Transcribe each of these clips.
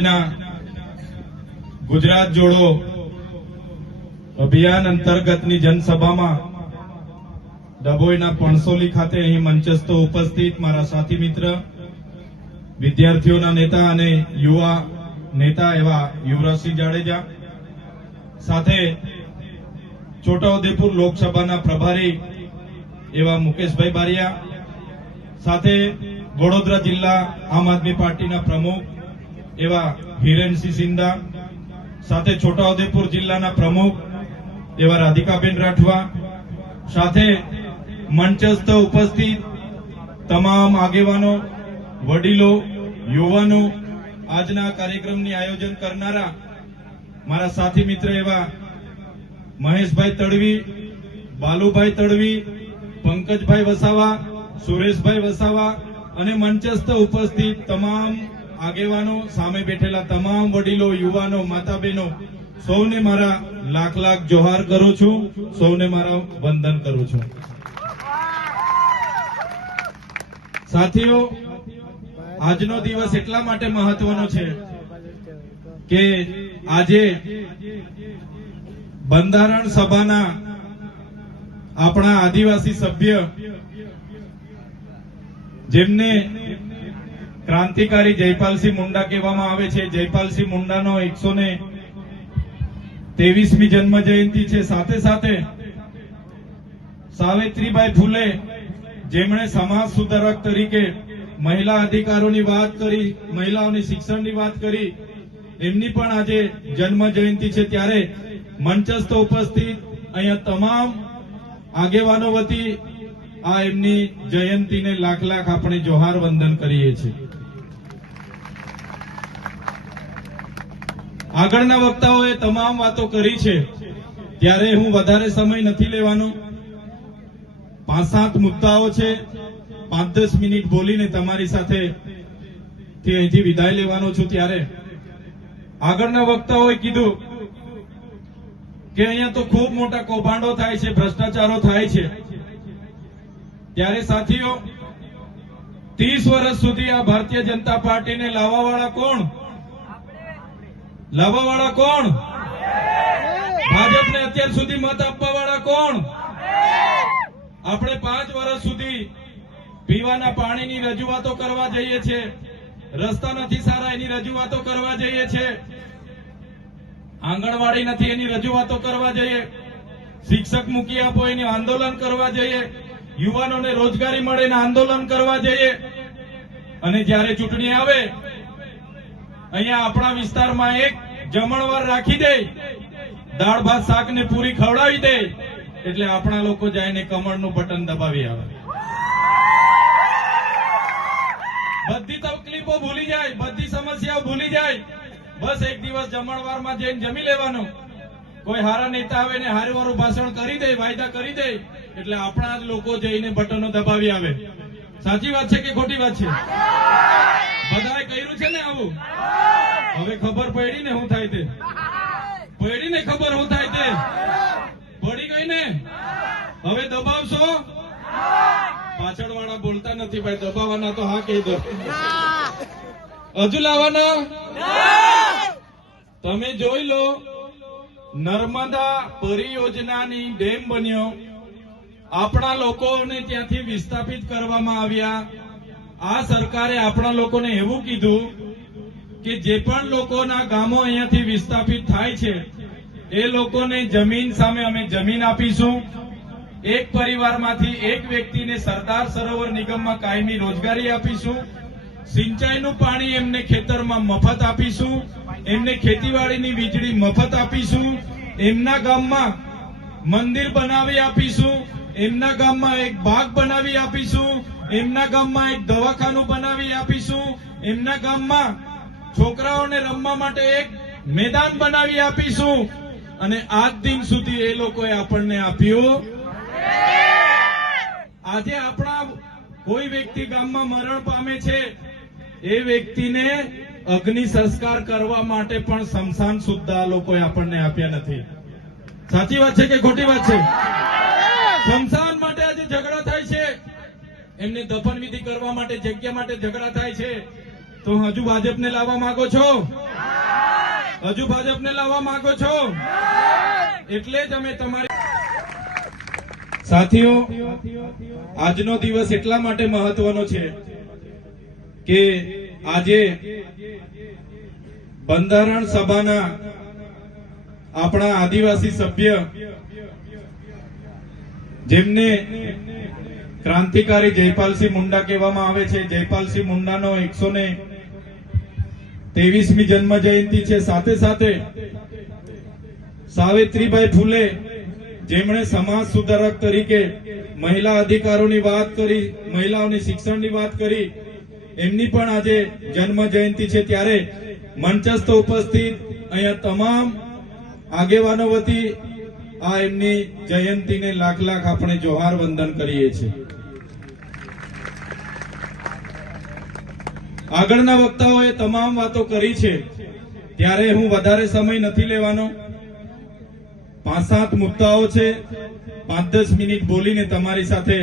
આજના ગુજરાત જોડો અભિયાન અંતર્ગતની જનસભામાં ડભોઈના પણસોલી ખાતે અહીં મંચસ્થ ઉપસ્થિત મારા સાથી મિત્ર, વિદ્યાર્થીઓના નેતા અને યુવા નેતા એવા યુવરાજસિંહ જાડેજા, સાથે છોટાઉદેપુર લોકસભાના પ્રભારી એવા મુકેશભાઈ બારિયા, સાથે વડોદરા જિલ્લા આમ આદમી પાર્ટીના પ્રમુખ એવા હિરેનસિંહ સિંધા, સાથે છોટાઉદેપુર જિલ્લાના પ્રમુખ એવા રાધિકાબેન રાઠવા, સાથે મંચસ્થ ઉપસ્થિત તમામ આગેવાનો, વડીલો, યુવાનો, આજના કાર્યક્રમની આયોજન કરનારા મારા સાથી મિત્ર એવા મહેશભાઈ તડવી, બાલુભાઈ તડવી, પંકજભાઈ વસાવા, સુરેશભાઈ વસાવા અને મંચસ્થ ઉપસ્થિત તમામ આગેવાનો, સામે બેઠેલા તમામ વડીલો, યુવાનો, માતા બહેનો, સૌને મારા લાખ લાખ જોહાર કરું છું, સૌને મારા વંદન કરું છું. સાથીઓ, આજનો દિવસ એટલા માટે મહત્વનો છે કે આજે બંધારણ સભાના આપણા આદિવાસી સભ્ય, જેમને ક્રાંતિકારી જયપાલસિંહ મુંડા કહેવામાં આવે છે, જયપાલસિંહ મુંડાનો 123મી જન્મ જયંતિ છે. સાથે સાથે સાવિત્રીબાઈ ફૂલે, જેમણે સમાજ સુધારક તરીકે મહિલા અધિકારોની વાત કરી, મહિલાઓની શિક્ષણની વાત કરી, એમની પણ આજે જન્મ જયંતિ છે. ત્યારે મંચસ્થ ઉપસ્થિત અહીંયા તમામ આગેવાનો વતી આ એમની જયંતિને લાખ લાખ આપણે જોહાર વંદન કરીએ છીએ. આગળના વક્તાઓએ તમામ વાતો કરી છે, ત્યારે હું વધારે સમય નથી લેવાનો. 5-7 મુદ્દાઓ છે, 5-10 મિનિટ બોલીને તમારી સાથે અહીંથી વિદાય લેવાનો છું. ત્યારે આગળના વક્તાઓએ કીધું કે અહીંયા તો ખૂબ મોટા કૌભાંડો થાય છે, ભ્રષ્ટાચારો થાય છે. ત્યારે સાથીઓ, 30 વર્ષ સુધી આ ભારતીય જનતા પાર્ટીને લાવવાવાળા કોણ? લાવવાવાળા કોણ? ભાજપને અત્યાર સુધી મત આપવાવાળા કોણ? આપણે 5 વર્ષ સુધી પીવાના પાણીની રજૂઆતો કરવા જઈએ છીએ, રસ્તા નથી સારા એની રજૂઆતો કરવા જઈએ છીએ, આંગણવાડી નથી એની રજૂઆતો કરવા જઈએ, શિક્ષક મૂકી આપો એની આંદોલન કરવા જઈએ, યુવાનોને રોજગારી મળે એના આંદોલન કરવા જઈએ. અને જ્યારે ચૂંટણી આવે, અહીંયા આપણા વિસ્તારમાં એક જમણવાર રાખી દે, દાળ ભાત શાક ને પૂરી ખવડાવી દે, એટલે આપણા લોકો જઈને કમળનું બટન દબાવી આવે. બધી તકલીફો ભૂલી જાય, બધી સમસ્યાઓ ભૂલી જાય, બસ એક દિવસ જમણવારમાં જઈને જમી લેવાનું. કોઈ હારા નેતા આવે ને હારું ભાષણ કરી દે, વાયદા કરી દે, એટલે આપણા જ લોકો જઈને બટનો દબાવી આવે. સાચી વાત છે કે ખોટી વાત છે? બધાએ કર્યું છે ને આવું? હવે ખબર પડી ને શું થાય તે? પડી ને ખબર શું થાય તે? પડી ગઈ ને? હવે દબાવશો? પાછળ વાળા બોલતા નથી ભાઈ, દબાવવાના તો હા કહી દો. હજુ લાવવાના? તમે જોઈ લો, નર્મદા પરિયોજનાની ડેમ બન્યો, આપણા લોકોને ત્યાંથી વિસ્થાપિત કરવામાં આવ્યા. આ સરકારે આપણા લોકોને એવું કીધું કે જે પણ લોકોના ગામો અહીંયાથી વિસ્થાપિત થાય છે એ લોકોને જમીન સામે અમે જમીન આપીશું. એક પરિવારમાંથી એક વ્યક્તિને સરદાર સરોવર નિગમમાં કાયમી રોજગારી આપીશું. સિંચાઈનું પાણી એમને ખેતરમાં મફત આપીશું. એમને ખેતીવાડીની વીજળી મફત આપીશું. એમના ગામમાં મંદિર બનાવી આપીશું. એમના ગામમાં એક બાગ બનાવી આપીશું. એમના ગામમાં એક દવાખાનું બનાવી આપીશું. એમના ગામમાં છોકરાઓને રમવા માટે એક મેદાન બનાવી આપીશું. અને આજ દિન સુધી એ લોકોએ આપણને આપ્યું. આજે આપણા કોઈ વ્યક્તિ ગામમાં મરણ પામે છે, એ વ્યક્તિને અગ્નિ સંસ્કાર કરવા માટે પણ સ્મશાન સુદ્ધા લોકોએ આપણને આપ્યા નથી. સાચી વાત છે કે ખોટી વાત છે? સ્મશાન માટે આજે ઝઘડા થાય છે, એમને દફન વિધિ કરવા માટે જગ્યા માટે ઝઘડા થાય છે. તો હજુ ભાજપને લાવવા માંગો છો? હજુ ભાજપને લાવવા માંગો છો? એટલે જ અમે તમારી સાથીઓ, આજનો દિવસ એટલા માટે મહત્વનો છે કે આજે બંધારણ સભાના આપણા આદિવાસી સભ્ય, જેમને ક્રાંતિકારી જયપાલસિંહ મુંડા કહેવામાં આવે છે, જયપાલસિંહ મુંડાનો 123મી જન્મ જયંતિ છે. સાથે સાથે સાવિત્રીબાઈ ફૂલે, જેમણે સમાજ સુધારક તરીકે મહિલા અધિકારોની વાત કરી, મહિલાઓની શિક્ષણની વાત કરી, એમની પણ આજે જન્મ જયંતિ છે. ત્યારે મંચસ્થ ઉપસ્થિત અહીંયા તમામ આગેવાનો વતી આ એમની જયંતિને લાખ લાખ આપણે જોહાર વંદન કરીએ છીએ. આગળના વક્તાઓએ તમામ વાતો કરી છે, ત્યારે હું વધારે સમય નથી લેવાનો. 5-7 મુદ્દાઓ છે. 5-10 મિનિટ બોલીને તમારી સાથે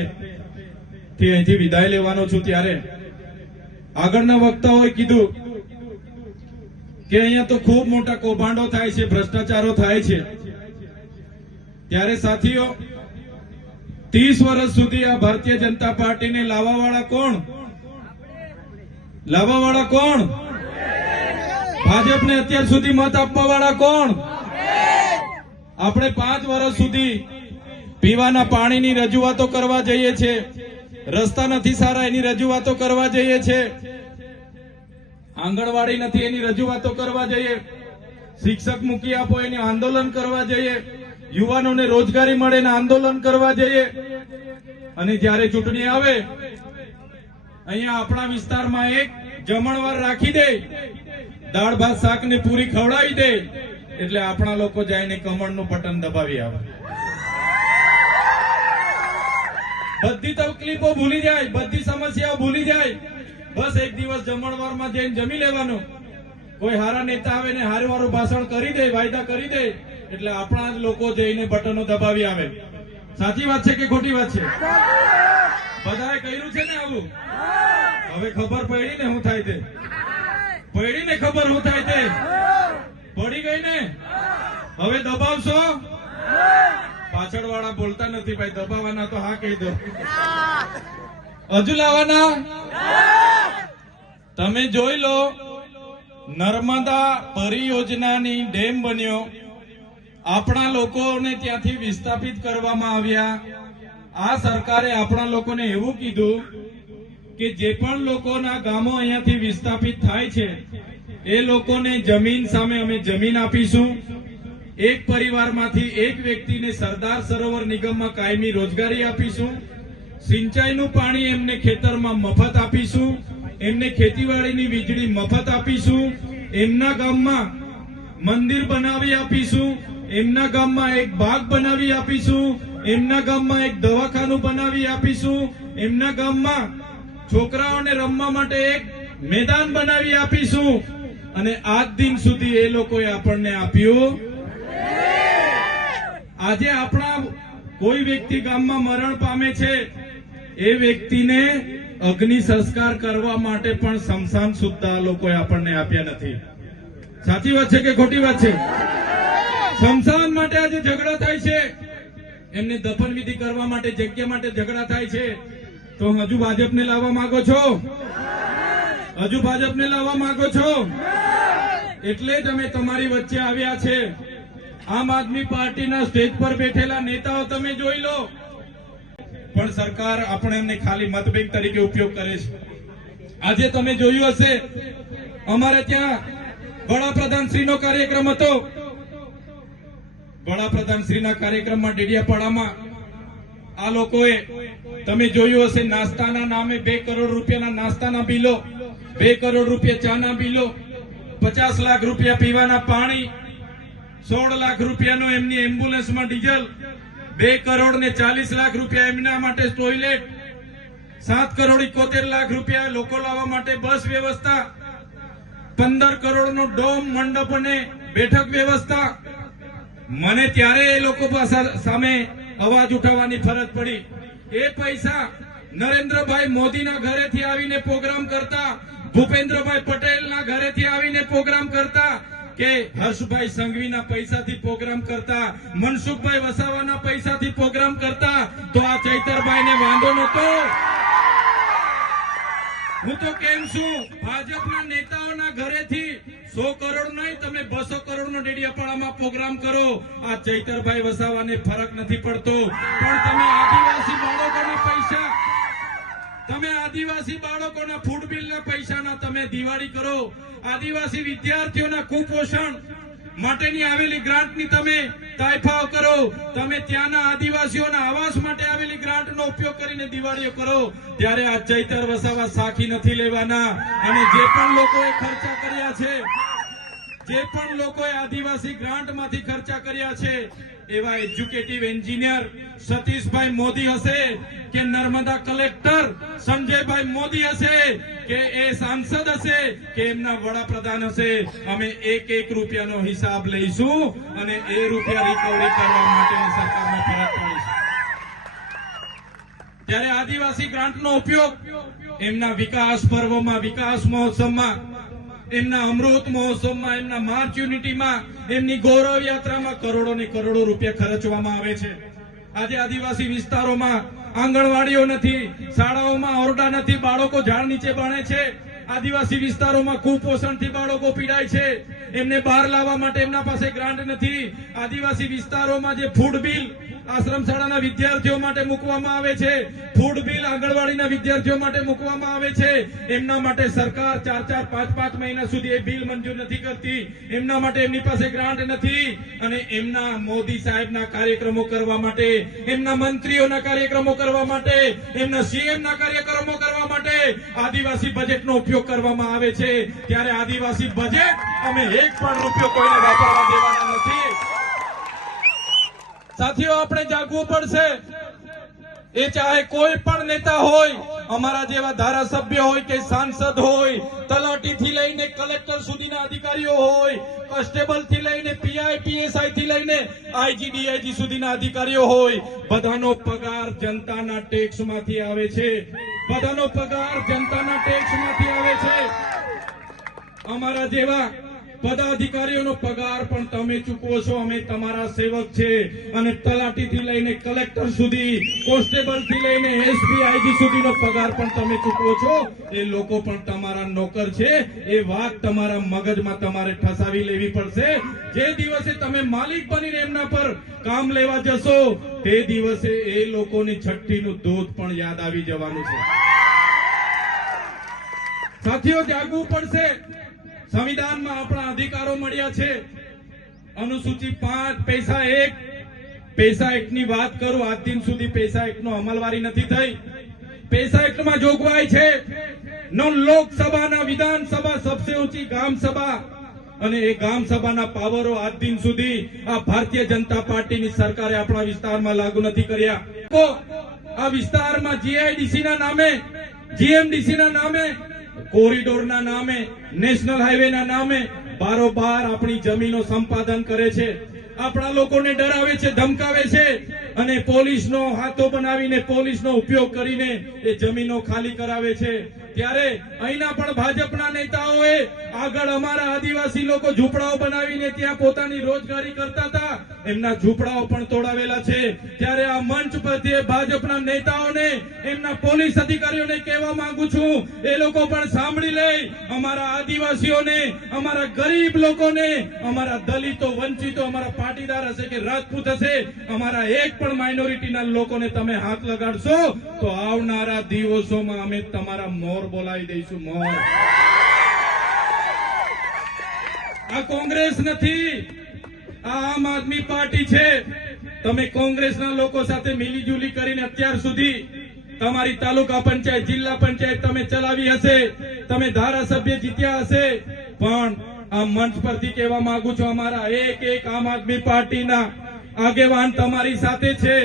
અહીંથી વિદાય લેવાનો છું. ત્યારે આગળના વક્તાઓએ કીધું કે અહીંયા તો ખૂબ મોટા કૌભાંડો થાય છે, ભ્રષ્ટાચારો થાય છે. ત્યારે સાથીઓ, 30 વર્ષ સુધી આ ભારતીય જનતા પાર્ટીને લાવવાવાળા કોણ? લાવવાવાળા કોણ? ભાજપને અત્યાર સુધી મત આપવાવાળા કોણ? આપણે 5 વર્ષ સુધી પીવાના પાણીની રજૂઆતો કરવા જઈએ છીએ, રસ્તા નથી સારા એની રજૂઆતો કરવા જઈએ છીએ, આંગણવાડી નથી એની રજૂઆતો કરવા જઈએ, શિક્ષક મૂકી આપો એની આંદોલન કરવા જઈએ, યુવાનોને રોજગારી મળે એના આંદોલન કરવા જઈએ. અને જ્યારે ચૂંટણી આવે, અહીંયા આપણા વિસ્તારમાં એક જમણવાર રાખી દે, દાળ ભાત શાક ને પૂરી ખવડાવી દે, એટલે આપણા લોકો જઈને કમળનું બટન દબાવી આવે. બધી તકલીફો ભૂલી જાય, બધી સમસ્યાઓ ભૂલી જાય. બસ એક દિવસ જમણવારમાં જઈને જમી લેવાનું. કોઈ હારા નેતા આવે ને હારું ભાષણ કરી દે, વાયદા કરી દે, એટલે આપણા જ લોકો જઈને બટનો દબાવી આવે. સાચી વાત છે કે ખોટી વાત છે? બધાએ કર્યું છે ને આવું? હવે ખબર પડી ને શું થાય તે? પડી ને ખબર શું થાય તે? પડી ગઈ ને? હવે દબાવશો? પાછળ વાળા બોલતા નથી ભાઈ, દબાવવાના તો હા કહી દો. હજુ લાવવાના? તમે જોઈ લો, નર્મદા પરિયોજનાની ડેમ બન્યો, આપણા લોકોને ત્યાંથી વિસ્થાપિત કરવામાં આવ્યા. આ સરકારે આપણા લોકોને એવું કીધું કે જે પણ લોકોના ગામો અહીંયાથી વિસ્થાપિત થાય છે એ લોકોને જમીન સામે અમે જમીન આપીશું. એક પરિવારમાંથી એક વ્યક્તિને સરદાર સરોવર નિગમમાં કાયમી રોજગારી આપીશું. સિંચાઈનું પાણી એમને ખેતરમાં મફત આપીશું. એમને ખેતીવાડીની વીજળી મફત આપીશું. એમના ગામમાં મંદિર બનાવી આપીશું. એમના ગામમાં એક બાગ બનાવી આપીશું. એમના ગામમાં એક દવાખાનું બનાવી આપીશું. એમના ગામમાં છોકરાઓને રમવા માટે એક મેદાન બનાવી આપીશું. અને આજ દિન સુધી એ લોકોએ આપણને આપ્યું. આજે આપણા કોઈ વ્યક્તિ ગામમાં મરણ પામે છે, એ વ્યક્તિને અગ્નિ સંસ્કાર કરવા માટે પણ સ્મશાન સુદ્ધા લોકોએ આપણને આપ્યા નથી. સાચી વાત છે કે ખોટી વાત છે? સ્મશાન માટે આજે ઝઘડા થાય છે, એમને દફન વિધિ કરવા માટે જગ્યા માટે ઝઘડા થાય છે. તો હજુ ભાજપને લાવવા માંગો છો? હજુ ભાજપને લાવવા માંગો છો? એટલે જ અમે તમારી વચ્ચે આવ્યા છે. આમ આદમી પાર્ટીના સ્ટેજ પર બેઠેલા નેતાઓ તમે જોઈ લો, પણ સરકાર આપણે એમને ખાલી મત બેંક તરીકે ઉપયોગ કરે છે. આજે તમે જોયું હશે, અમારે ત્યાં વડાપ્રધાન શ્રીનો કાર્યક્રમ હતો. વડાપ્રધાન શ્રીના કાર્યક્રમમાં ડેડિયાપાડામાં આ લોકોએ તમે જોયું હશે, નાસ્તાના નામે 2 કરોડ રૂપિયાના નાસ્તાના બિલો, 2 કરોડ રૂપિયા ચાના બિલો, 50 લાખ રૂપિયા પીવાના પાણી, 16 લાખ રૂપિયાનો એમની એમ્બ્યુલન્સમાં ડીઝલ, 2 કરોડ ને 40 લાખ રૂપિયા એમના માટે ટોયલેટ, 7 કરોડ 71 લાખ રૂપિયા લોકો લાવવા માટે બસ વ્યવસ્થા, 15 કરોડનો ડોમ, મંડપ અને બેઠક વ્યવસ્થા. મને ત્યારે એ લોકો સામે અવાજ ઉઠાવવાની ફરજ પડી. એ પૈસા નરેન્દ્રભાઈ મોદીના ઘરેથી આવીને પ્રોગ્રામ કરતા, ભૂપેન્દ્રભાઈ પટેલના ઘરેથી આવીને પ્રોગ્રામ કરતા, કે હર્ષભાઈ સંઘવીના પૈસાથી પ્રોગ્રામ કરતા, મનસુખભાઈ વસાવાના પૈસાથી પ્રોગ્રામ કરતા, તો આ ચૈતરભાઈને વાંધો નતો. હું તો કેમ છું, ભાજપના નેતાઓના ઘરેથી 100 કરોડ નહીં, તમે 200 કરોડનો ડેડિયાપાડામાં પ્રોગ્રામ કરો, આ ચૈતરભાઈ વસાવાને ફરક નથી પડતો. પણ તમે આદિવાસી બાળકોના પૈસા, તમે આદિવાસી બાળકોના ફૂડ બિલના પૈસાના તમે દિવાળી કરો, આદિવાસી વિદ્યાર્થીઓના કુપોષણ માટેની આવેલી ગ્રાન્ટની તમે તાયફાઓ કરો, તમે ત્યાંના આદિવાસીઓના આવાસ માટે આવેલી ગ્રાન્ટનો ઉપયોગ કરીને દિવાળીઓ કરો, ત્યારે આ ચૈતર વસાવા સાખી નથી લેવાના. અને જે પણ લોકોએ ખર્ચા કર્યા છે, જે પણ લોકોએ આદિવાસી ગ્રાન્ટમાંથી ખર્ચા કર્યા છે, એવા એજ્યુકેટિવ એન્જિનિયર સતીશભાઈ મોદી હશે, કે નર્મદા કલેક્ટર સંજયભાઈ મોદી હશે, કે એ સાંસદ હશે, કે એમના વડાપ્રધાન હશે, અમે 1-1 રૂપિયાનો હિસાબ લઈશું અને એ રૂપિયા રિકવરી કરવા માટેની સરકારને ફરજ પડીશું. ત્યારે આદિવાસી ગ્રાન્ટનો ઉપયોગ એમના વિકાસ પર્વોમાં, વિકાસ મહોત્સવમાં, એમના અમૃત મહોત્સવમાં, એમના માર્ચ યુનિટીમાં, એમની ગૌરવ યાત્રામાં કરોડો ને કરોડો રૂપિયા ખર્ચવામાં આવે છે. આજે આદિવાસી વિસ્તારોમાં આંગણવાડીઓ નથી, શાળાઓમાં ઓરડા નથી, બાળકો ઝાડ નીચે ભણે છે. આદિવાસી વિસ્તારોમાં કુપોષણથી બાળકો પીડાય છે, એમને બહાર લાવવા માટે એમના પાસે ગ્રાન્ટ નથી. આદિવાસી વિસ્તારોમાં જે ફૂડ બિલ આશ્રમ શાળાના વિદ્યાર્થીઓ માટે મૂકવામાં આવે છે, ફૂડ બિલ આંગણવાડીના વિદ્યાર્થીઓ માટે મૂકવામાં આવે છે, એમના માટે સરકાર 4-4, 5-5 મહિના સુધી એ બિલ મંજૂર નથી કરતી. એમના માટે એમની પાસે ગ્રાન્ટ નથી. અને એમના મોદી સાહેબના કાર્યક્રમો કરવા માટે, એમના મંત્રીઓના કાર્યક્રમો કરવા માટે, એમના સીએમના કાર્યક્રમો કરવા માટે આદિવાસી બજેટનો ઉપયોગ કરવામાં આવે છે. ત્યારે આદિવાસી બજેટ અમે 1 પણ રૂપિયો કોઈને વાપરવા દેવાના નથી. સાથીઓ, આપણે જાગવું પડશે. એ ચાહે કોઈ પણ નેતા હોય, અમારા જેવા ધારાસભ્ય હોય કે સાંસદ હોય, તલાટીથી લઈને કલેક્ટર સુધીના અધિકારીઓ હોય, કોન્સ્ટેબલ થી લઈને પીઆઈ પીએસઆઈ થી લઈને આઈજી ડીઆઈજી સુધીના અધિકારીઓ હોય, બધાનો પગાર જનતાના ટેક્સમાંથી આવે છે. બધાનો પગાર જનતાના ટેક્સમાંથી આવે છે. અમારા જેવા બધા અધિકારીઓનો પગાર પણ તમે ચૂકવો છો, અમે તમારા સેવક છે. અને તલાટીથી લઈને કલેક્ટર સુધી, કોન્સ્ટેબલથી લઈને એસપી આઈજી સુધીનો પગાર પણ તમે ચૂકવો છો. એ લોકો પણ તમારા નોકર છે. એ વાત તમારા મગજમાં તમારે ઠસાવી લેવી પડશે. જે દિવસે તમે માલિક બનીને એમના પર કામ લેવા જશો, તે દિવસે એ લોકોની છઠ્ઠીનું દૂધ પણ યાદ આવી જવાનું છે. સાથીઓ, જાગવું પડશે. સંવિધાનમાં આપણા અધિકારો મળ્યા છે. અનુસૂચિ 5 પૈસા એકની વાત કરું, આજ દિન સુધી પૈસા એકનો અમલવારી નથી થઈ. પૈસા એકમાં જોગવાઈ છે લોકસભાના વિધાનસભા સબસે ઊંચી ગામ સભા, અને એ ગામ સભાના પાવરો આજ દિન સુધી આ ભારતીય જનતા પાર્ટીની સરકારે આપણા વિસ્તારમાં લાગુ નથી કર્યા. તો આ વિસ્તારમાં જીઆઈડીસી ના નામે, જીએમડીસી ના નામે, કોરિડોરના નામે, નેશનલ હાઈવેના નામે બારોબાર આપણી જમીનો સંપાદન કરે છે. આપણા લોકોને ડરાવે છે, ધમકાવે છે, અને પોલીસનો હાથો બનાવીને, પોલીસનો ઉપયોગ કરીને એ જમીનો ખાલી કરાવે છે. ત્યારે અહીંના પણ ભાજપના નેતાઓએ આગળ અમારા આદિવાસી લોકો ઝૂંપડાઓ બનાવીને ત્યાં પોતાની રોજગારી કરતા હતા, એમના ઝૂંપડાઓ પણ તોડાવેલા છે. ત્યારે આ મંચ પરથી ભાજપના નેતાઓને, એમના પોલીસ અધિકારીઓને કહેવા માંગુ છું, એ લોકો પણ સાંભળી લે. અમારા આદિવાસીઓને, અમારા ગરીબ લોકોને, અમારા દલિતો, વંચિતો, અમારા પાટીદાર હશે કે રાજપૂત હશે, અમારા એક પણ માઇનોરિટીના લોકોને તમે હાથ લગાડશો તો આવનારા દિવસોમાં અમે તમારા મોર બોલાવી દઈશું. મોર. આ કોંગ્રેસ નથી, આ આમ આદમી પાર્ટી છે. તમે કોંગ્રેસના લોકો સાથે મિલીજુલી કરીને અત્યાર સુધી તમારી તાલુકા પંચાયત, જિલ્લા પંચાયત તમે ચલાવી હશે, તમે ધારાસભ્ય જીત્યા હશે, પણ આ મંચ પરથી કહેવા માંગુ છું, અમારા એક આમ આદમી પાર્ટીના આગેવાન તમારી સાથે છે.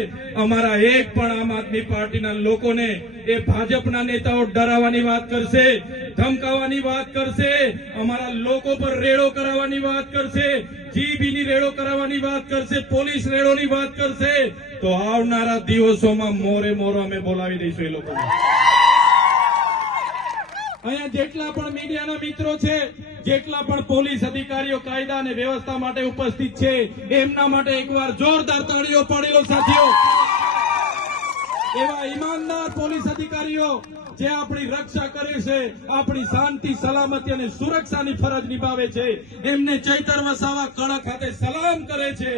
અમારા એક પણ આમ આદમી પાર્ટીના લોકોને એ ભાજપના નેતાઓ ડરાવવાની વાત કરશે, ધમકાવવાની વાત કરશે, અમારા લોકો પર રેડો કરાવવાની વાત કરશે, જીબીની રેડો કરાવવાની વાત કરશે, પોલીસ રેડોની વાત કરશે, તો આવનારા દિવસોમાં મોરે મોરો અમે બોલાવી દઈશું એ લોકોને. અહીંયા જેટલા પણ મીડિયાના મિત્રો છે, જેટલા પણ પોલીસ અધિકારીઓ કાયદા અને વ્યવસ્થા માટે ઉપસ્થિત છે, એમના માટે એકવાર જોરદાર તાળીઓ પાડી લો સાથીઓ. એવા ઈમાનદાર પોલીસ અધિકારીઓ જે આપણી રક્ષા કરે છે, આપણી શાંતિ સલામતી અને સુરક્ષાની ફરજ નિભાવે છે, એમને ચૈતર વસાવા કડક હાથે સલામ કરે છે.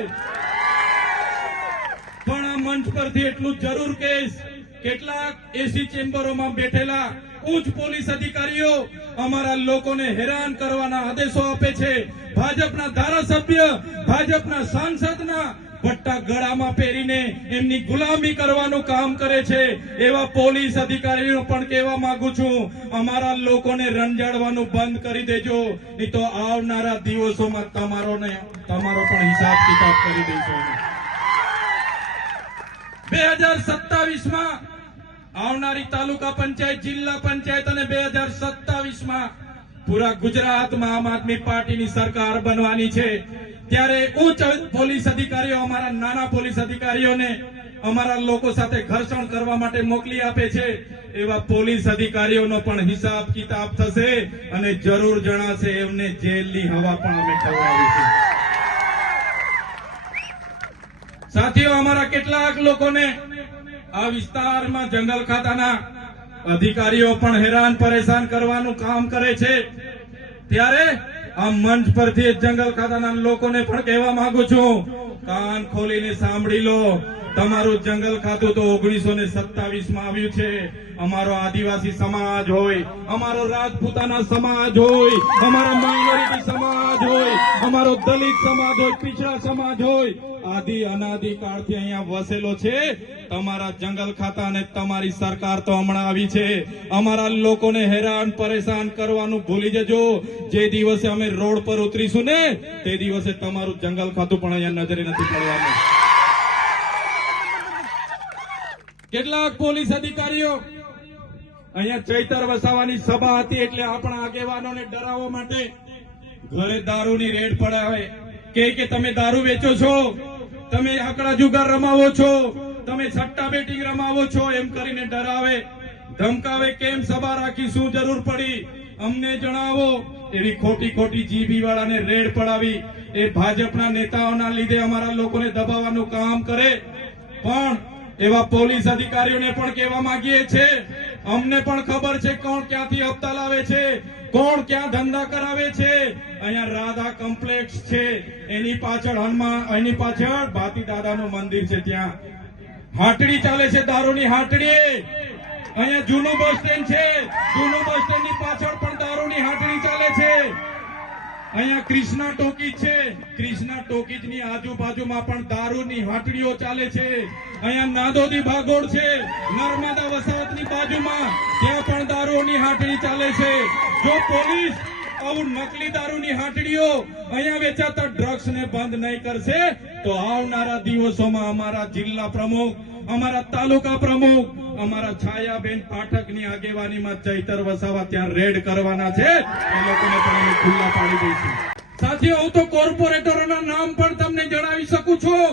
પણ આ મંચ પરથી એટલું જરૂર કહીશ, કેટલાક એસી ચેમ્બરોમાં બેઠેલા ઉચ્ચ પોલીસ અધિકારીઓ અમારા લોકોને હેરાન કરવાના આદેશો આપે છે. ભાજપના ધારાસભ્ય, ભાજપના સાંસદના પટ્ટા ગળામાં પહેરીને એમની ગુલામી કરવાનું કામ કરે છે. એવા પોલીસ અધિકારીઓ પણ કહેવા માંગુ છું, અમારા લોકોને રંજાડવાનું બંધ કરી દેજો, નહીં તો આવનારા દિવસોમાં તમારો પણ હિસાબ કિતાબ કરી દઈશું. 2027માં આવનારી તાલુકા પંચાયત, જિલ્લા પંચાયત અને 2027માં પૂરા ગુજરાતમાં આમ આદમી પાર્ટીની સરકાર બનવાની છે. ત્યારે ઉચ્ચ પોલીસ અધિકારીઓ અમારા નાના પોલીસ અધિકારીઓને અમારા લોકો સાથે ઘર્ષણ કરવા માટે મોકલી આપે છે. એવા પોલીસ અધિકારીઓનો પણ હિસાબ કિતાબ થશે અને જરૂર જણાશે એમને જેલની હવા પણ અમે ખવડાવીશું. સાથીઓ, અમારા કેટલાક લોકોને આ વિસ્તારમાં જંગલ ખાતાના અધિકારીઓ પણ હેરાન પરેશાન કરવાનું કામ કરે છે. ત્યારે આ મંચ પરથી જંગલ ખાતાના લોકોને પણ કહેવા માંગુ છું, કાન ખોલીને સાંભળી લો. તમારું જંગલ ખાતું તો 1927માં આવ્યું છે. અમારો આદિવાસી સમાજ હોય, અમારો રાજપૂતાના સમાજ હોય, અમારો માઇનોરિટી સમાજ હોય, અમારો દલિત સમાજ હોય, પીછડા સમાજ હોય, આદિ અનાદિ કાળથી અહીંયા વસેલો છે. તમારા જંગલ ખાતા અને તમારી સરકાર તો હમણાં આવી છે. અમારા લોકોને હેરાન પરેશાન કરવાનું ભૂલી જજો. જે દિવસે અમે રોડ પર ઉતરીશું ને, તે દિવસે તમારું જંગલ ખાતું પણ અહીંયા નજરે નથી પડવાનું. કેટલાક પોલીસ અધિકારીઓ અહીંયા ચૈતર વસાવાની સભા હતી એટલે આપણા આગેવાનોને ડરાવવા માટે ઘરે દારૂની રેડ પડાવે, કે તમે દારૂ વેચો છો, તમે આંકડા જુગાર રમાવો છો, તમે સટ્ટા બેટિંગ રમાવો છો, એમ કરીને ડરાવે, ધમકાવે. કેમ સભા રાખી, શું જરૂર પડી, અમને જણાવો. એવી ખોટી જીબી વાળાને રેડ પડાવી. એ ભાજપના નેતાઓના લીધે અમારા લોકોને દબાવવાનું કામ કરે. પણ એવા પોલીસ અધિકારીઓને પણ કહેવા માંગીએ છીએ, અમને પણ ખબર છે કોણ ક્યાંથી હપ્તા લાવે છે, કોણ ક્યાં ધંધા કરાવે છે. અહીંયા રાધા કોમ્પ્લેક્સ છે, એની પાછળ એની પાછળ ભાતી દાદાનું મંદિર છે, ત્યાં હાટડી ચાલે છે, દારૂની હાટડી. અહીંયા જૂનું બસ સ્ટેન્ડ છે, જૂનું બસ સ્ટેન્ડ ની પાછળ પણ દારૂની હાટડી ચાલે છે. અહીંયા કૃષ્ણા ટોકીજ છે, કૃષ્ણા ટોકીજ ની આજુબાજુમાં પણ દારૂની હાટડીઓ ચાલે છે. અહીંયા નાદોદી ભાગોળ છે, નર્મદા વસાહતની બાજુમાં, ત્યાં પણ દારૂની હાટડી ચાલે છે. જો પોલીસ આવું નકલી દારૂની હાટડીઓ, અહીંયા વેચાતા ડ્રગ્સ ને બંધ નહીં કરશે તો આવનારા દિવસોમાં અમારા જિલ્લા પ્રમુખ, અમારા તાલુકા પ્રમુખ, અમારા છાયાબેન પાઠકની આગેવાનીમાં ચૈતર વસાવા ત્યાં રેડ કરવાના છે. એ લોકોને પણ અમે ખુલ્લા પાડી દઈશું. સાથીઓ, હું તો કોર્પોરેટરોના નામ પણ તમને જણાવી શકું છું,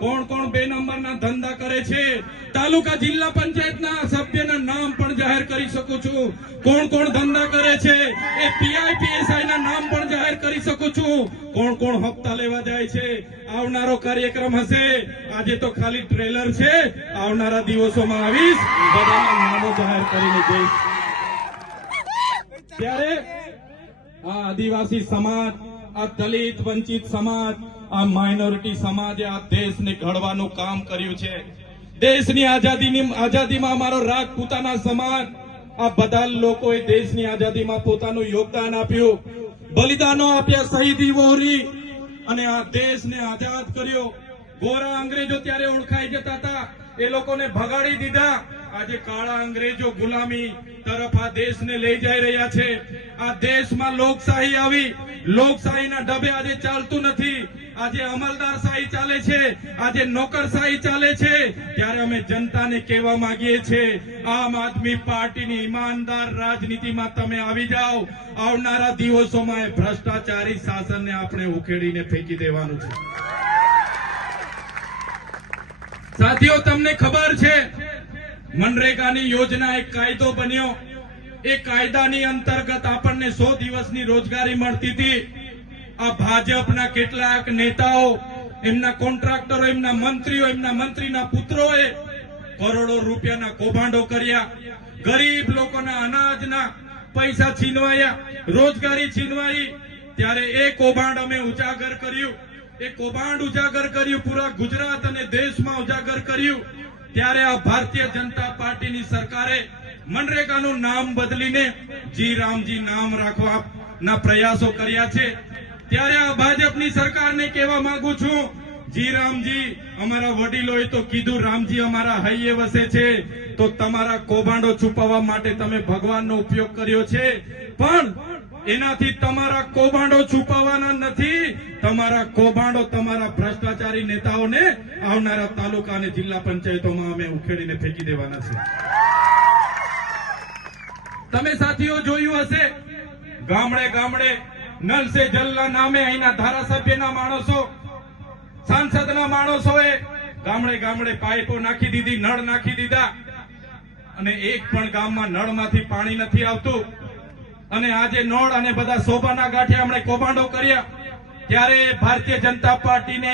કોણ કોણ 2 નંબરના ધંધા કરે છે. તાલુકા જિલ્લા પંચાયતના સભ્યના નામ પણ જાહેર કરી શકું છું, કોણ કોણ ધંધા કરે છે. એ PIPSI ના નામ પણ જાહેર કરી શકું છું, કોણ કોણ હપ્તા લેવા જાય છે. આવનારો કાર્યક્રમ હશે, આજે તો ખાલી ટ્રેલર છે, આવનારા દિવસોમાં આવીશ, બધાના નામો જાહેર કરીને જઈશ. ત્યારે આ આદિવાસી સમાજ, આ દલિત વંચિત સમાજ, આ માઇનોરિટી સમાજે આ દેશને ઘડવાનું કામ કર્યું છે. દેશની આઝાદીમાં અમારો રાજપૂતાના સમાજ, આ બધા લોકોએ દેશની આઝાદીમાં પોતાનું યોગદાન આપ્યું, બલિદાનો આપ્યા, શહીદી વહોરી અને આ દેશને આઝાદ કર્યો. ગોરા અંગ્રેજો ત્યારે ઓળખાઈ જતા હતા, એ લોકોને ભગાડી દીધા. આજે કાળા અંગ્રેજો ગુલામી તરફ આ દેશને લઈ જઈ રહ્યા છે. આ દેશમાં લોકશાહી આવી, લોકશાહીના ઢબે આજે ચાલતું નથી. આજે અમલદારશાહી ચાલે છે, આજે નોકરશાહી ચાલે છે. ત્યારે અમે જનતાને કહેવા માંગીએ છીએ, આમ આદમી પાર્ટીની ઈમાનદાર રાજનીતિમાં તમે આવી જાઓ. આવનારા દિવસોમાં એ ભ્રષ્ટાચારી શાસનને આપણે ઉખેડીને ફેંકી દેવાનું છે. સાથીઓ, તમને ખબર છે મનરેગાની યોજના એક કાયદો બન્યો. એ કાયદાની અંતર્ગત આપણને 100 દિવસની રોજગારી મળતી હતી. આ ભાજપના કેટલાક નેતાઓ, એમના કોન્ટ્રાક્ટરો, એમના મંત્રીઓ, એમના મંત્રીના પુત્રોએ કરોડો રૂપિયાના કૌભાંડો કર્યા. ગરીબ લોકોના અનાજના પૈસા છીનવાયા, રોજગારી છીનવાઈ. ત્યારે એ કૌભાંડ અમે ઉજાગર કર્યું. એ કૌભાંડ ઉજાગર કર્યું, પૂરા ગુજરાત અને દેશમાં ઉજાગર કર્યું. ત્યારે આ ભારતીય જનતા પાર્ટીની સરકારે મનરેગાનું નામ બદલીને જી રામજી નામ રાખવાના પ્રયાસો કર્યા છે. ત્યારે આ ભાજપની સરકારને કહેવા માંગુ છું, જી રામજી, અમારા વડીલોએ તો કીધું રામજી અમારા હૈયે વસે છે, તો તમારા કૌભાંડો છુપાવવા માટે તમે ભગવાનનો ઉપયોગ કર્યો છે. પણ એનાથી તમારા કૌભાંડો છુપાવવાના નથી. તમારા કૌભાંડો તમારા ભ્રષ્ટાચારી નેતાઓને આવનારા તાલુકા અને જિલ્લા પંચાયતોમાં અમે ઉખેડીને ફેંકી દેવાના છે. તમે સાથીઓ જોયું હશે, ગામડે ગામડે નલ સે જલના નામે અહીંના ધારાસભ્યના માણસો, સાંસદના માણસોએ ગામડે ગામડે પાઇપો નાખી દીધી, નળ નાખી દીધા, અને એક પણ ગામમાં નળમાંથી પાણી નથી આવતું. અને આજે નળ અને બધા શોભાના ગાંઠિયા હમણાં કૌભાંડો કર્યા. ત્યારે ભારતીય જનતા પાર્ટીને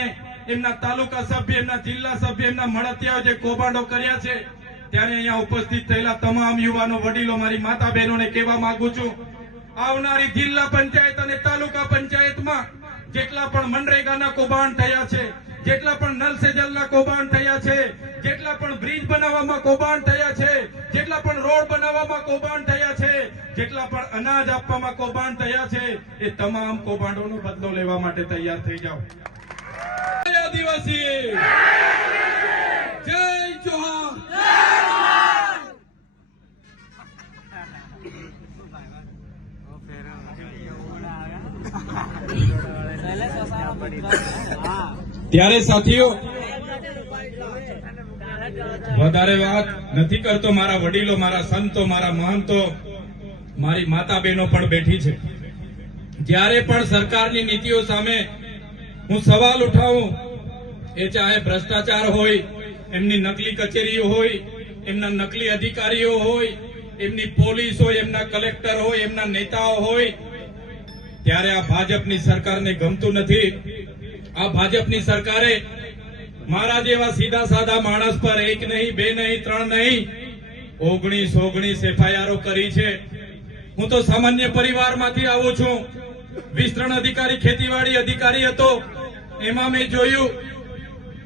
એમના તાલુકા સભ્ય, એમના જિલ્લા સભ્ય, એમના મળતિયાઓ જે કૌભાંડો કર્યા છે, ત્યારે અહીંયા ઉપસ્થિત થયેલા તમામ યુવાનો, વડીલો, મારી માતા બહેનોને કહેવા માંગુ છું, આવનારી જિલ્લા પંચાયત અને તાલુકા પંચાયતમાં જેટલા પણ મનરેગાના કૌભાંડ થયા છે, જેટલા પણ નલ સે જલના કૌભાંડ થયા છે, જેટલા પણ બ્રિજ બનાવવામાં કૌભાંડ થયા છે, જેટલા પણ રોડ બનાવવામાં કૌભાંડ થયા છે, જેટલા પણ અનાજ આપવામાં કૌભાંડ થયા છે, એ તમામ કૌભાંડોનો બદલો લેવા માટે તૈયાર થઈ જાઓ. જય આદિવાસી, જય જોહાર. ત્યારે સાથીઓ, વધારે વાત નથી કરતો. મારા વડીલો, મારા સંતો, મારા મહંતો, મારી માતા બહેનો પણ બેઠી છે. જ્યારે પણ સરકારની નીતિઓ સામે હું સવાલ ઉઠાવું, એ ચાહે ભ્રષ્ટાચાર હોય, એમની નકલી કચેરીઓ હોય, એમના નકલી અધિકારીઓ હોય, એમની પોલીસ હોય, એમના કલેક્ટર હોય, એમના નેતાઓ હોય, ત્યારે આ ભાજપની સરકારને ગમતું નથી. આ ભાજપની સરકારે મારા જેવા સીધા સાદા માણસ પર 1 નહીં, 2 નહીં, 3 નહીં, 19 એફઆઈઆરો કરી છે. હું તો સામાન્ય પરિવારમાંથી આવું છું. વિસ્તરણ અધિકારી, ખેતીવાડી અધિકારી હતો. એમાં મેં જોયું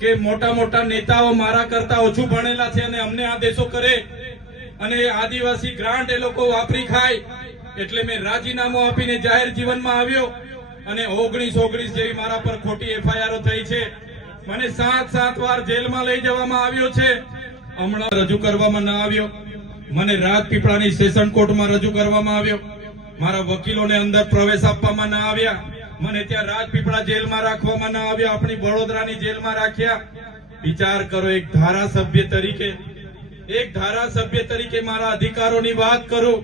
કે મોટા મોટા નેતાઓ મારા કરતા ઓછું ભણેલા છે અને અમને આદેશો કરે, અને આદિવાસી ગ્રાન્ટ એ લોકો વાપરી ખાય. એટલે મેં રાજીનામું આપીને જાહેર જીવનમાં આવ્યો, અને 19 જેવી મારા પર ખોટી એફઆઈઆરો થઈ છે. મને 7 વાર જેલમાં લઈ જવામાં આવ્યો છે. હમણાં રજૂ કરવામાં ન આવ્યો. મને રાજપીપળાની સેશન કોર્ટમાં રજૂ કરવામાં આવ્યો. મારા વકીલોને અંદર પ્રવેશ આપવામાં ન આવ્યા. મને ત્યાં રાજપીપળા જેલમાં રાખવામાં ન આવ્યા, આપણી વડોદરાની જેલમાં રાખ્યા. વિચાર કરો, એક ધારાસભ્ય તરીકે મારા અધિકારોની વાત કરું,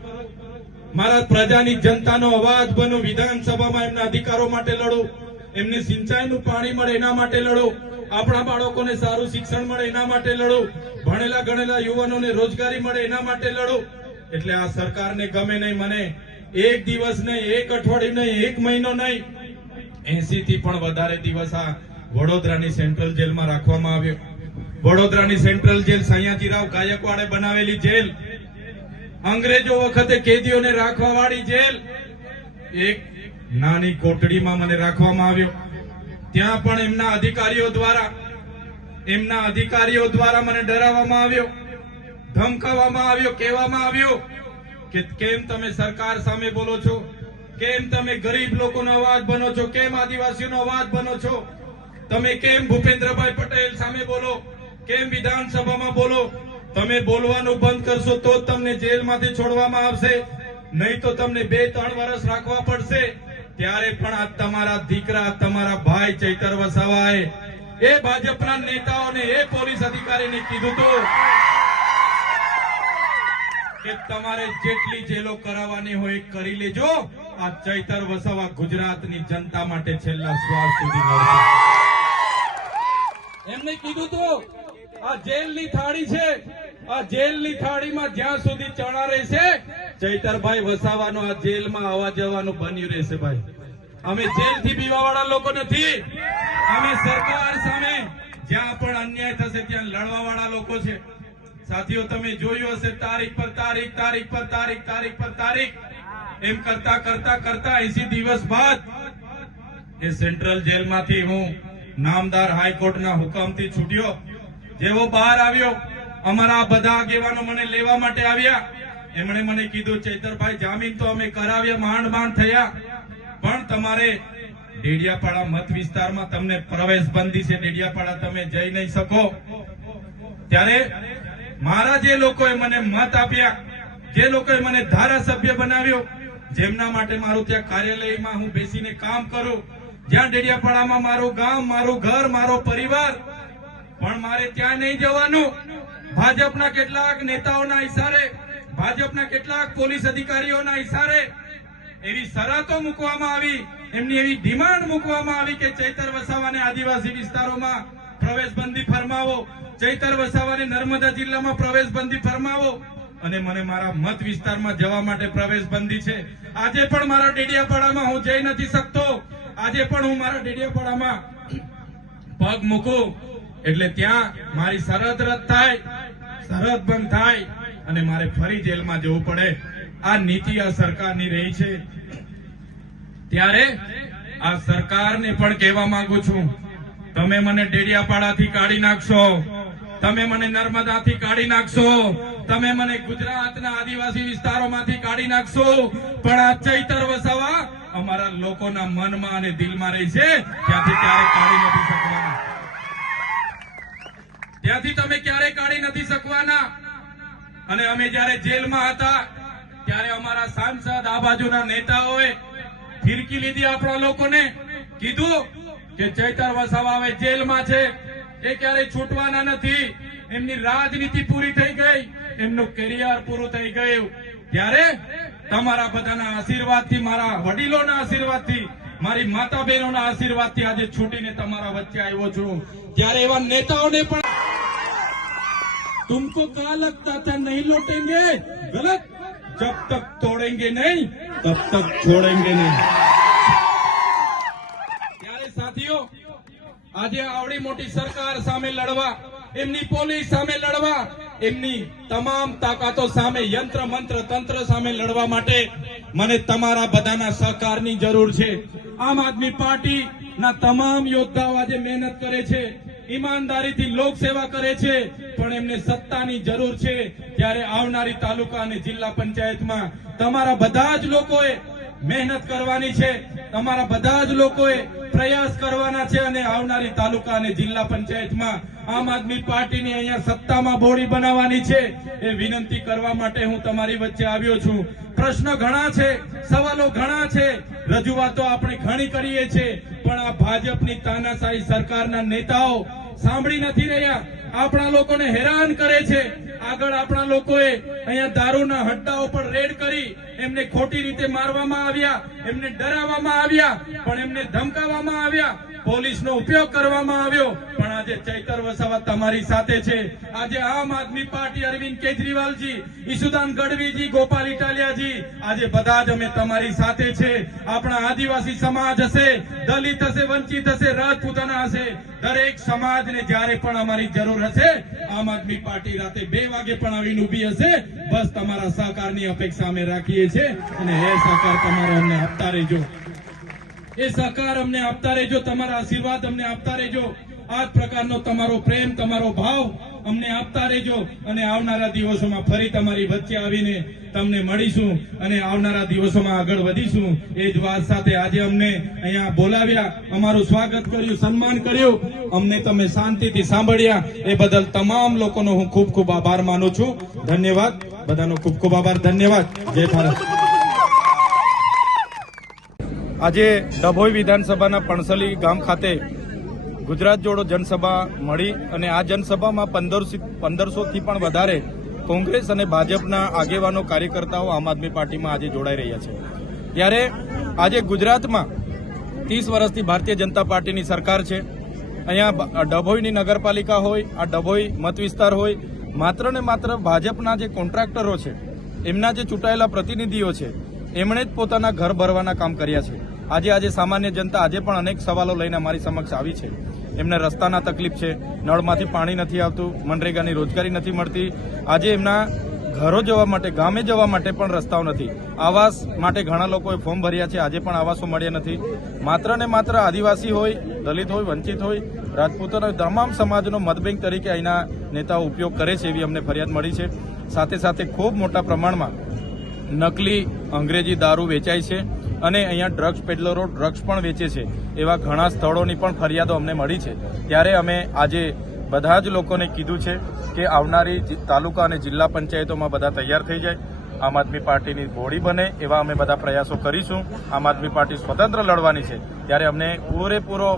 મારા પ્રજાની જનતાનો અવાજ બનું, વિધાનસભામાં એમના અધિકારો માટે લડું, એમને સિંચાઈનું પાણી મળે એના માટે લડું, આપણા બાળકોને સારું શિક્ષણ મળે એના માટે લડું, ભણેલા ગણેલા યુવાનોને રોજગારી મળે એના માટે લડું. એટલે આ સરકારને ગમે નહીં. મને 1 દિવસ નહીં, 1 અઠવાડિયું નહીં, 1 મહિનો નહીં, 80 થી પણ વધારે દિવસ આ વડોદરાની સેન્ટ્રલ જેલમાં રાખવામાં આવ્યો. વડોદરાની સેન્ટ્રલ જેલ સયાજીરાવ ગાયકવાડે બનાવેલી જેલ, અંગ્રેજો વખતે કેદીઓને રાખવા વાળી જેલ, એક નાની કોટડીમાં મને રાખવામાં આવ્યો. ત્યાં પણ એમના અધિકારીઓ દ્વારા મને ડરાવવામાં આવ્યો, ધમકાવવામાં આવ્યો, કહેવામાં આવ્યો કે કેમ તમે સરકાર સામે બોલો છો, કેમ તમે ગરીબ લોકોનો અવાજ બનો છો, કેમ આદિવાસીઓનો અવાજ બનો છો, તમે કેમ ભૂપેન્દ્રભાઈ પટેલ સામે બોલો, કેમ વિધાનસભામાં બોલો. તમે બોલવાનું બંધ કરશો તો તમને જેલમાંથી છોડવામાં આવશે, નહીં તો તમને 2-3 વર્ષ રાખવા પડશે. ત્યારે પણ આ તમારા દીકરા, તમારા ભાઈ ચૈતર વસાવાએ એ ભાજપના નેતાઓને, એ પોલીસ અધિકારીને કીધું હતું કે તમારે જેટલી જેલો કરાવવાની હોય કરી લેજો. આ ચૈતર વસાવા ગુજરાતની જનતા માટે છેલ્લા શ્વાસ સુધી લડશે. એમને કીધું હતું આ જેલની થાળી છે, આ જેલની થાળીમાં જ્યાં સુધી ચણા રહેશે ચૈતરભાઈ વસાવાનું આ જેલમાં આવવા જવાનું બન્યું રહેશે ભાઈ. અમે જેલથી બીવાવાળા લોકો નથી. અમે સરકાર સામે જ્યાં પણ અન્યાય થશે ત્યાં લડવાવાળા લોકો છે. સાથીઓ, તમે જોયું હશે તારીખ પર તારીખ, તારીખ પર તારીખ, તારીખ પર તારીખ, એમ કરતા કરતા કરતા 80 દિવસ બાદ એ સેન્ટ્રલ જેલમાંથી હું નામદાર હાઈકોર્ટના હુકમથી છૂટ્યો. જેવો બહાર આવ્યો, અમારા બધા આગેવાનો મને લેવા માટે આવ્યા. એમણે મને કીધું, ચૈતરભાઈ, જામીન તો અમે કરાવ્યા, માંડ માંડ થયા, પણ તમારે ડેડિયાપાડા મત વિસ્તારમાં તમને પ્રવેશ બંધી છે. ડેડિયાપાડા તમે જઈ નહીં શકો. ત્યારે મારા જે લોકોએ મને મત આપ્યા, જે લોકોએ મને ધારાસભ્ય બનાવ્યો, જેમના માટે મારું ત્યાં કાર્યાલયમાં હું બેસીને કામ કરું, જ્યાં ડેડિયાપાડામાં મારું ગામ, મારું ઘર, મારો પરિવાર, પણ મારે ત્યાં નહીં જવાનું. ભાજપના કેટલાક નેતાઓના ઇશારે, ભાજપના કેટલાક પોલીસ અધિકારીઓના ઇશારે એવી શરતો મૂકવામાં આવી, એમની એવી ડિમાન્ડ મૂકવામાં આવી કે ચૈતર વસાવાને આદિવાસી વિસ્તારોમાં પ્રવેશબંધી ફરમાવો, ચૈતર વસાવાને નર્મદા જિલ્લામાં પ્રવેશબંધી ફરમાવો, અને મને મારા મત વિસ્તારમાં જવા માટે પ્રવેશબંધી છે. આજે પણ મારા ડેડિયાપાડામાં હું જઈ નથી શકતો. આજે પણ હું મારા ડેડિયાપાડામાં પગ મૂકું એટલે ત્યાં મારી સરહદ રદ થાય, સરહદ બંધ થાય અને મારે ફરી જેલમાં જવું પડે. આ નીતિ આ સરકારની રહી છે. ત્યારે આ સરકારને પણ કહેવા માંગુ છું, તમે મને ડેડિયાપાડાથી કાઢી નાખશો, તમે મને નર્મદાથી કાઢી નાખશો, તમે મને ગુજરાતના આદિવાસી વિસ્તારોમાંથી કાઢી નાખશો, પણ આ ચૈતર વસાવા અમારા લોકોના મનમાં અને દિલમાં રહી છે. ત્યાંથી ક્યારે કાઢી નથી શકવાના. ત્યાંથી તમે ક્યારે કાઢી નથી શકવાના. અને અમે જયારે જેલમાં હતા ત્યારે અમારા સાંસદ, આ બાજુના નેતાઓએ ફિરકી લીધી, આપણા લોકોને કીધું કે ચૈતર વસાવા હવે જેલમાં છે, એ ક્યારેય છૂટવાના નથી, એમની રાજનીતિ પૂરી થઈ ગઈ, એમનું કેરિયર પૂરું થઈ ગયું. ત્યારે તમારા બધાના આશીર્વાદથી, મારા વડીલોના આશીર્વાદથી, મારી માતા બહેનોના આશીર્વાદથી આજે છૂટીને તમારા વચ્ચે આવ્યો છું. ત્યારે એવા નેતાઓને પણ तुमको क्या लगता था नहीं लौटेंगे? गलत. जब तक तोड़ेंगे नहीं तब तक छोड़ेंगे नहीं. ત્યારે સાથીઓ, આજે આવડી મોટી સરકાર સામે લડવા, એમની પોલીસ સામે લડવા, એમની તમામ તાકાતો સામે, યંત્ર મંત્ર તંત્ર સામે લડવા માટે મને તમારા બધાના સહકારની જરૂર છે. આમ આદમી પાર્ટીના તમામ યોદ્ધાઓ આજે મહેનત કરે છે, ઈમાનદારીથી લોકસેવા કરે છે, પણ એમને સત્તાની જરૂર છે. ત્યારે આવનારી તાલુકા અને જિલ્લા પંચાયતમાં તમારા બધા જ લોકોએ મહેનત કરવાની છે, તમારા બધા જ લોકોએ પ્રયાસ કરવાના છે, અને આવનારી તાલુકા અને જિલ્લા પંચાયતમાં આમ આદમી પાર્ટીની અહીંયા સત્તામાં બોડી બનાવવાની છે. એ વિનંતી કરવા માટે હું તમારી વચ્ચે આવ્યો છું. પ્રશ્ન ઘણા છે, સવાલો ઘણા છે, રજૂઆતો આપણે ઘણી કરીએ છીએ, પણ આ ભાજપની તાનાશાહી સરકારના નેતાઓ સાંભળી નથી રહ્યા, આપણા લોકોને હેરાન કરે છે. આગળ આપણા લોકોએ અહીંયા દારૂના હડ્ડાઓ પર રેડ કરી, એમને ખોટી રીતે મારવામાં આવ્યા, એમને ડરાવવામાં આવ્યા, પણ એમને ધમકાવવામાં આવ્યા, પોલીસનો ઉપયોગ કરવામાં આવ્યો. પણ આજે ચૈતર વસાવા તમારી સાથે છે. આજે આમ આદમી પાર્ટી, અરવિંદ કેજરીવાલજી, ઈસુદાન ગઢવીજી, ગોપાલ ઇટાલિયાજી, આજે બધા જ અમે તમારી સાથે છે. આપણા આદિવાસી સમાજ હશે, દલિત હશે, વંચિત હશે, રાજપૂતાના હશે, દરેક સમાજને જ્યારે પણ અમારી જરૂર હશે, આમ આદમી પાર્ટી રાતે 2 વાગે પણ આવીને ઉભી હશે. બસ તમારા સહકારની અપેક્ષા અમે રાખીએ છીએ, અને એ સહકાર તમારે અમને આપતા રહેજો. એ સહકાર અમને આપતા રહેજો, તમારા આશીર્વાદ અમને આપતા રહેજો. આ જ પ્રકારનો તમારો પ્રેમ, તમારો ભાવ અમને આપતા રહેજો, અને આવનારા દિવસોમાં ફરી તમારી વચ્ચે આવીને તમને મળીશું અને આવનારા દિવસોમાં આગળ વધીશું. એ જ વાત સાથે આજે અમને અહીંયા બોલાવ્યા, અમારું સ્વાગત કર્યું, સન્માન કર્યું, અમને તમે શાંતિથી સાંભળ્યા, એ બદલ તમામ લોકોનો હું ખૂબ ખૂબ આભાર માનું છું. ધન્યવાદ. બધાનો ખૂબ ખૂબ આભાર. ધન્યવાદ. જય ભારત. આજે ડભોઈ વિધાનસભાના પણસલી ગામ ખાતે ગુજરાત જોડો જનસભા મળી, અને આ જનસભામાં 1500થી પણ વધારે કોંગ્રેસ અને ભાજપના આગેવાનો, કાર્યકર્તાઓ આમ આદમી પાર્ટીમાં આજે જોડાઈ રહ્યા છે. ત્યારે આજે ગુજરાતમાં 30 વર્ષથી ભારતીય જનતા પાર્ટીની સરકાર છે. અહીંયા ડભોઈની નગરપાલિકા હોય, આ ડભોઈ મત વિસ્તાર હોય, માત્ર ને માત્ર ભાજપના જે કોન્ટ્રાક્ટરો છે એમના જે ચૂંટાયેલા પ્રતિનિધિઓ છે એમણે જ પોતાના ઘર ભરવાના કામ કર્યા છે. આજે સામાન્ય જનતા આજે પણ અનેક સવાલો લઈને અમારી સમક્ષ આવી છે. એમને રસ્તાના તકલીફ છે, નળમાંથી પાણી નથી આવતું, મનરેગાની રોજગારી નથી મળતી. આજે એમના ઘરો જવા માટે, ગામે જવા માટે પણ રસ્તાઓ નથી. આવાસ માટે ઘણા લોકોએ ફોર્મ ભર્યા છે, આજે પણ આવાસો મળ્યા નથી. માત્ર ને માત્ર આદિવાસી હોય, દલિત હોય, વંચિત હોય, રાજપૂતોના તમામ સમાજનો મતબેંક તરીકે અહીંના નેતાઓ ઉપયોગ કરે છે એવી અમને ફરિયાદ મળી છે. સાથે સાથે ખૂબ મોટા પ્રમાણમાં નકલી અંગ્રેજી દારૂ વેચાય છે અને અહીંયા ડ્રગ્સ પેડલરો ડ્રગ્સ પણ વેચે છે એવા ઘણા સ્થળોની પણ ફરિયાદો અમને મળી છે. ત્યારે અમે આજે બધા જ લોકોને કીધું છે કે આવનારી તાલુકા અને જિલ્લા પંચાયતોમાં બધા તૈયાર થઈ જાય, આમ આદમી પાર્ટીની બોડી બને એવા અમે બધા પ્રયાસો કરીશું. આમ આદમી પાર્ટી સ્વતંત્ર લડવાની છે ત્યારે અમને પૂરેપૂરો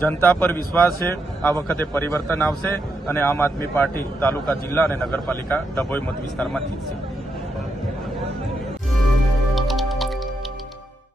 જનતા પર વિશ્વાસ છે. આ વખતે પરિવર્તન આવશે અને આમ આદમી પાર્ટી તાલુકા, જિલ્લા અને નગરપાલિકા ડભોઈ મત વિસ્તારમાં જીતશે.